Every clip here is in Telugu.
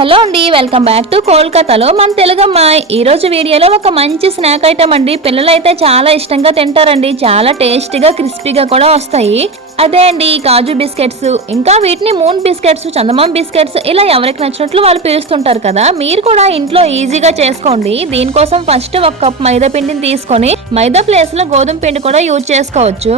హలో అండి, వెల్కమ్ బ్యాక్ టు కోల్కతాలో మన తెలుగమ్మాయి. ఈరోజు వీడియోలో ఒక మంచి స్నాక్ ఐటమ్ అండి. పిల్లలు అయితే చాలా ఇష్టంగా తింటారండి. చాలా టేస్టీగా క్రిస్పీగా కూడా వస్తాయి. అదే అండి కాజు బిస్కెట్స్. ఇంకా వీటిని మూన్ బిస్కెట్స్, చందమామ బిస్కెట్స్ ఇలా ఎవరికి నచ్చినట్లు వాళ్ళు పిలుస్తుంటారు కదా. మీరు కూడా ఇంట్లో ఈజీగా చేసుకోండి. దీనికోసం ఫస్ట్ 1 కప్ మైదా పిండిని తీసుకొని మైదా ప్లేస్ లో గోధుమ పిండి కూడా యూజ్ చేసుకోవచ్చు.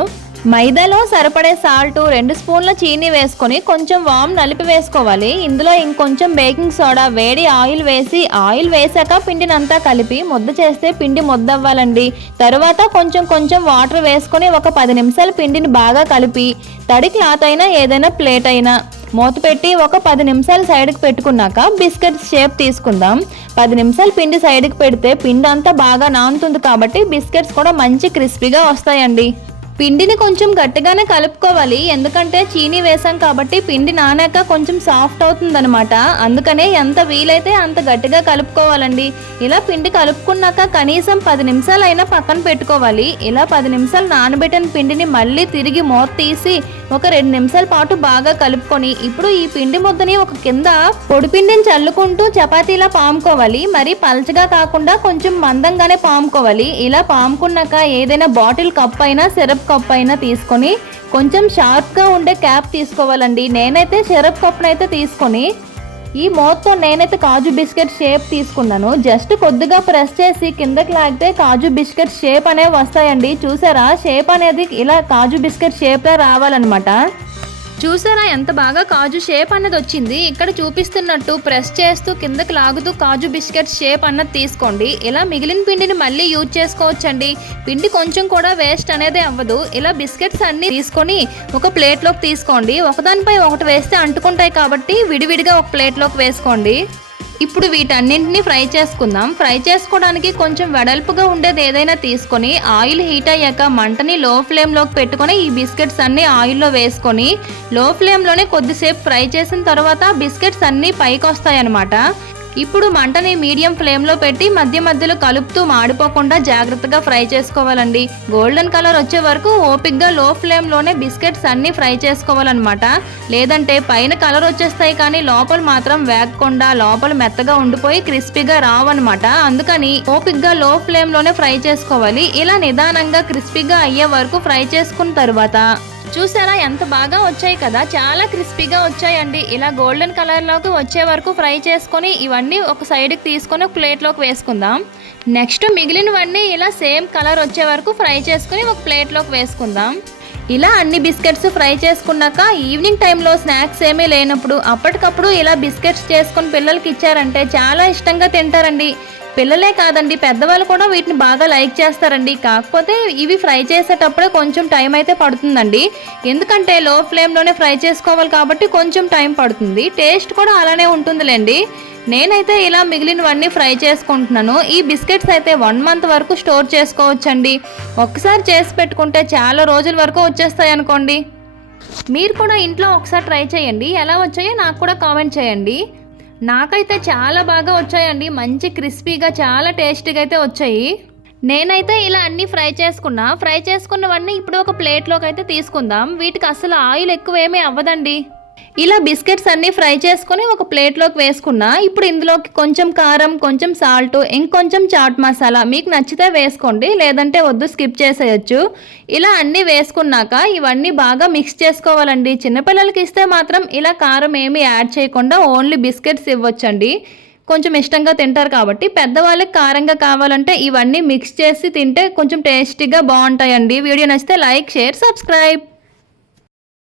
మైదాలో సరిపడే సాల్ట్, 2 స్పూన్ల చీనీ వేసుకొని కొంచెం వామ్ నలిపి వేసుకోవాలి. ఇందులో ఇంకొంచెం బేకింగ్ సోడా, వేడి ఆయిల్ వేసాక పిండిని అంతా కలిపి ముద్ద చేస్తే పిండి ముద్ద అవ్వాలండి. తరువాత కొంచెం వాటర్ వేసుకొని ఒక 10 నిమిషాలు పిండిని బాగా కలిపి తడి క్లాత్ అయినా ఏదైనా ప్లేట్ అయినా మూత పెట్టి ఒక 10 నిమిషాలు సైడ్కి పెట్టుకున్నాక బిస్కెట్ షేప్ తీసుకుందాం. 10 నిమిషాలు పిండి సైడ్కి పెడితే పిండి అంతా బాగా నానుతుంది కాబట్టి బిస్కెట్స్ కూడా మంచి క్రిస్పీగా వస్తాయండి. పిండిని కొంచెం గట్టిగానే కలుపుకోవాలి, ఎందుకంటే చీనీ వేసాం కాబట్టి పిండి నానాక కొంచెం సాఫ్ట్ అవుతుందన్నమాట. అందుకనే ఎంత వీలైతే అంత గట్టిగా కలుపుకోవాలండి. ఇలా పిండి కలుపుకున్నాక కనీసం 10 నిమిషాలు అయినా పక్కన పెట్టుకోవాలి. ఇలా 10 నిమిషాలు నానబెట్టిన పిండిని మళ్ళీ తిరిగి మూత తీసి ఒక 2 నిమిషాల పాటు బాగా కలుపుకొని ఇప్పుడు ఈ పిండి ముద్దని ఒక కింద పొడి పిండిని చల్లుకుంటూ చపాతీలా పాముకోవాలి. మరి పలచగా కాకుండా కొంచెం మందంగానే పాముకోవాలి. ఇలా పాముకున్నాక ఏదైనా బాటిల్ కప్ అయినా సిరప్ కప్ అయినా తీసుకొని కొంచెం షార్ప్గా ఉండే క్యాప్ తీసుకోవాలండి. నేనైతే సిరప్ కప్ను అయితే తీసుకొని ఈ మూతతో నేనైతే కాజు బిస్కెట్ షేప్ తీసుకున్నాను. జస్ట్ కొద్దిగా ప్రెస్ చేసి కిందకి లాగితే కాజు బిస్కెట్ షేప్ అనేవి వస్తాయండి. చూసారా, షేప్ అనేది ఇలా కాజు బిస్కెట్ షేప్లో రావాలన్నమాట. చూసారా ఎంత బాగా కాజు షేప్ అన్నది వచ్చింది. ఇక్కడ చూపిస్తున్నట్టు ప్రెస్ చేస్తూ కిందకి లాగుతూ కాజు బిస్కెట్ షేప్ అన్నది తీసుకోండి. ఇలా మిగిలిన పిండిని మళ్ళీ యూజ్ చేసుకోవచ్చండి. పిండి కొంచెం కూడా వేస్ట్ అనేది అవ్వదు. ఇలా బిస్కెట్స్ అన్ని తీసుకొని ఒక ప్లేట్లోకి తీసుకోండి. ఒకదానిపై ఒకటి వేస్తే అంటుకుంటాయి కాబట్టి విడివిడిగా ఒక ప్లేట్లోకి వేసుకోండి. ఇప్పుడు వీటన్నింటినీ ఫ్రై చేసుకుందాం. ఫ్రై చేసుకోవడానికి కొంచెం వెడల్పుగా ఉండేది ఏదైనా తీసుకొని ఆయిల్ హీట్ అయ్యాక మంటని లో ఫ్లేమ్లోకి పెట్టుకొని ఈ బిస్కెట్స్ అన్నీ ఆయిల్లో వేసుకొని లో ఫ్లేమ్లోనే కొద్దిసేపు ఫ్రై చేసిన తర్వాత బిస్కెట్స్ అన్నీ పైకి వస్తాయన్నమాట. ఇప్పుడు మంటని మీడియం ఫ్లేమ్లో పెట్టి మధ్యలో కలుపుతూ మాడిపోకుండా జాగ్రత్తగా ఫ్రై చేసుకోవాలండి. గోల్డెన్ కలర్ వచ్చే వరకు ఓపిక్గా లో ఫ్లేమ్లోనే బిస్కెట్స్ అన్నీ ఫ్రై చేసుకోవాలన్నమాట. లేదంటే పైన కలర్ వచ్చేస్తాయి కానీ లోపల మాత్రం వేగకుండా లోపల మెత్తగా ఉండిపోయి క్రిస్పీగా రావన్నమాట. అందుకని ఓపిక్గా లో ఫ్లేమ్లోనే ఫ్రై చేసుకోవాలి. ఇలా నిదానంగా క్రిస్పీగా అయ్యే వరకు ఫ్రై చేసుకున్న తర్వాత చూసారా ఎంత బాగా వచ్చాయి కదా, చాలా క్రిస్పీగా వచ్చాయండి. ఇలా గోల్డెన్ కలర్లోకి వచ్చే వరకు ఫ్రై చేసుకొని ఇవన్నీ ఒక సైడ్కి తీసుకొని ఒక ప్లేట్లోకి వేసుకుందాం. నెక్స్ట్ మిగిలినవన్నీ ఇలా సేమ్ కలర్ వచ్చే వరకు ఫ్రై చేసుకొని ఒక ప్లేట్లోకి వేసుకుందాం. ఇలా అన్ని బిస్కెట్స్ ఫ్రై చేసుకున్నాక ఈవినింగ్ టైంలో స్నాక్స్ ఏమీ లేనప్పుడు అప్పటికప్పుడు ఇలా బిస్కెట్స్ చేసుకొని పిల్లలకి ఇచ్చారంటే చాలా ఇష్టంగా తింటారండి. పిల్లలే కాదండి, పెద్దవాళ్ళు కూడా వీటిని బాగా లైక్ చేస్తారండి. కాకపోతే ఇవి ఫ్రై చేసేటప్పుడే కొంచెం టైం అయితే పడుతుందండి. ఎందుకంటే లో ఫ్లేమ్లోనే ఫ్రై చేసుకోవాలి కాబట్టి కొంచెం టైం పడుతుంది. టేస్ట్ కూడా అలానే ఉంటుందిలేండి. నేనైతే ఇలా మిగిలినవన్నీ ఫ్రై చేసుకుంటున్నాను. ఈ బిస్కెట్స్ అయితే 1 మంత్ వరకు స్టోర్ చేసుకోవచ్చండి. ఒక్కసారి చేసి పెట్టుకుంటే చాలా రోజుల వరకు వచ్చేస్తాయి అనుకోండి. మీరు కూడా ఇంట్లో ఒకసారి ట్రై చేయండి. ఎలా వచ్చాయో నాకు కూడా కామెంట్ చేయండి. నాకైతే చాలా బాగా వచ్చాయండి. మంచి క్రిస్పీగా చాలా టేస్టీగా అయితే వచ్చాయి. నేనైతే ఇలా అన్నీ ఫ్రై చేసుకున్నవన్నీ ఇప్పుడు ఒక ప్లేట్లోకి అయితే తీసుకుందాం. వీటికి అసలు ఆయిల్ ఎక్కువ ఏమీ అవ్వదండి. ఇలా బిస్కెట్స్ అన్నీ ఫ్రై చేసుకొని ఒక ప్లేట్లోకి వేసుకున్నా. ఇప్పుడు ఇందులోకి కొంచెం కారం, కొంచెం సాల్ట్, ఇంకొంచెం చాట్ మసాలా మీకు నచ్చితే వేసుకోండి, లేదంటే వద్దు స్కిప్ చేసేయచ్చు. ఇలా అన్నీ వేసుకున్నాక ఇవన్నీ బాగా మిక్స్ చేసుకోవాలండి. చిన్నపిల్లలకి ఇస్తే మాత్రం ఇలా కారం ఏమీ యాడ్ చేయకుండా ఓన్లీ బిస్కెట్స్ ఇవ్వచ్చండి. కొంచెం ఇష్టంగా తింటారు కాబట్టి. పెద్దవాళ్ళకి కారంగా కావాలంటే ఇవన్నీ మిక్స్ చేసి తింటే కొంచెం టేస్టీగా బాగుంటాయండి. వీడియో నచ్చితే లైక్, షేర్, సబ్స్క్రైబ్.